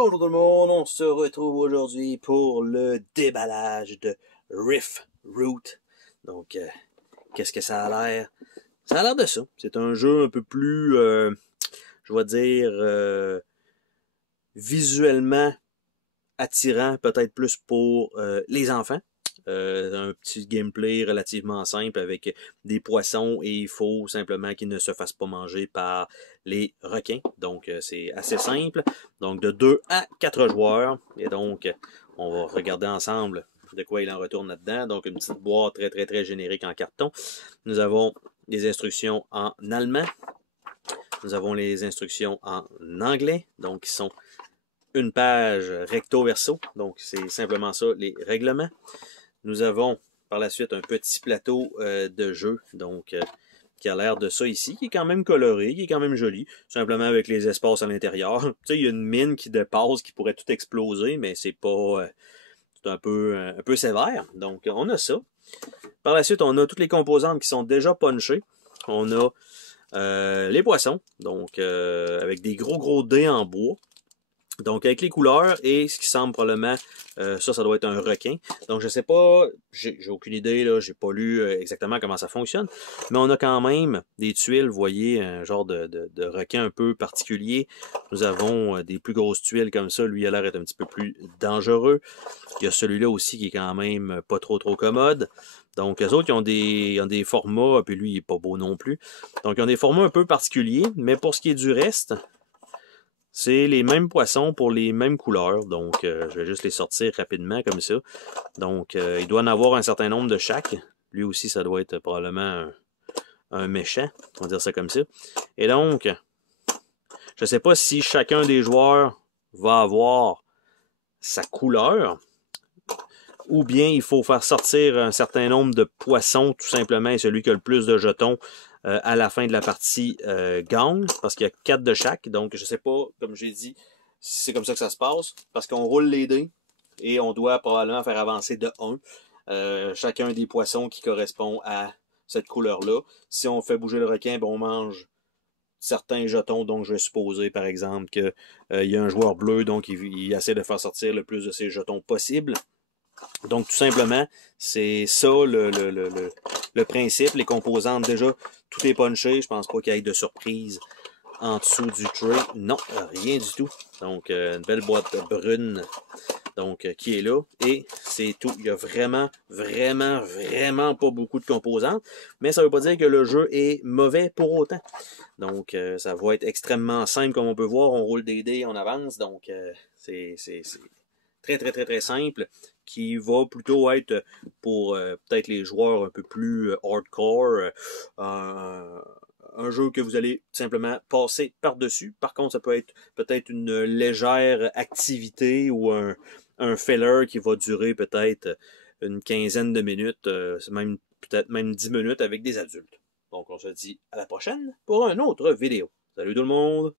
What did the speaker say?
Bonjour tout le monde, on se retrouve aujourd'hui pour le déballage de Rift Root. Donc, qu'est-ce que ça a l'air? Ça a l'air de ça. C'est un jeu un peu plus, je vais dire, visuellement attirant, peut-être plus pour les enfants. Un petit gameplay relativement simple avec des poissons et il faut simplement qu'ils ne se fassent pas manger par les requins. Donc c'est assez simple. Donc de 2 à 4 joueurs. Et donc on va regarder ensemble de quoi il en retourne là-dedans. Donc une petite boîte très générique en carton. Nous avons des instructions en allemand. Nous avons les instructions en anglais. Donc qui sont une page recto verso. Donc c'est simplement ça les règlements. Nous avons par la suite un petit plateau de jeu, donc qui a l'air de ça ici, qui est quand même coloré, qui est quand même joli, simplement avec les espaces à l'intérieur. Tu sais, il y a une mine qui dépasse, qui pourrait tout exploser, mais c'est pas, c'est un peu sévère. Donc on a ça. Par la suite, on a toutes les composantes qui sont déjà punchées. On a les poissons, donc avec des gros dés en bois. Donc avec les couleurs et ce qui semble probablement, ça doit être un requin. Donc je sais pas, j'ai aucune idée, là, j'ai pas lu exactement comment ça fonctionne. Mais on a quand même des tuiles, vous voyez, un genre de requin un peu particulier. Nous avons des plus grosses tuiles comme ça, lui il a l'air d'être un petit peu plus dangereux. Il y a celui-là aussi qui est quand même pas trop commode. Donc les autres ils ont des formats, puis lui il est pas beau non plus. Donc ils ont des formats un peu particuliers, mais pour ce qui est du reste, c'est les mêmes poissons pour les mêmes couleurs, donc je vais juste les sortir rapidement comme ça. Donc il doit en avoir un certain nombre de chaque. Lui aussi, ça doit être probablement un méchant, on va dire ça comme ça. Et donc, je ne sais pas si chacun des joueurs va avoir sa couleur, ou bien il faut faire sortir un certain nombre de poissons, tout simplement, et celui qui a le plus de jetons à la fin de la partie gagne, parce qu'il y a 4 de chaque. Donc, je sais pas, comme j'ai dit, si c'est comme ça que ça se passe, parce qu'on roule les dés et on doit probablement faire avancer de 1 chacun des poissons qui correspond à cette couleur-là. Si on fait bouger le requin, ben on mange certains jetons, donc je vais supposer, par exemple, qu'il y a un joueur bleu, donc il essaie de faire sortir le plus de ses jetons possible. Donc, tout simplement, c'est ça le principe. Les composantes, déjà, tout est punché. Je pense pas qu'il y ait de surprise en dessous du tray. Non, rien du tout. Donc, une belle boîte brune donc, qui est là. Et c'est tout. Il y a vraiment pas beaucoup de composantes. Mais ça veut pas dire que le jeu est mauvais pour autant. Donc, ça va être extrêmement simple, comme on peut voir. On roule des dés, on avance. Donc, c'est très simple, qui va plutôt être pour peut-être les joueurs un peu plus hardcore, un jeu que vous allez simplement passer par-dessus. Par contre, ça peut être peut-être une légère activité ou un filler qui va durer peut-être une quinzaine de minutes, peut-être même 10 minutes avec des adultes. Donc, on se dit à la prochaine pour une autre vidéo. Salut tout le monde!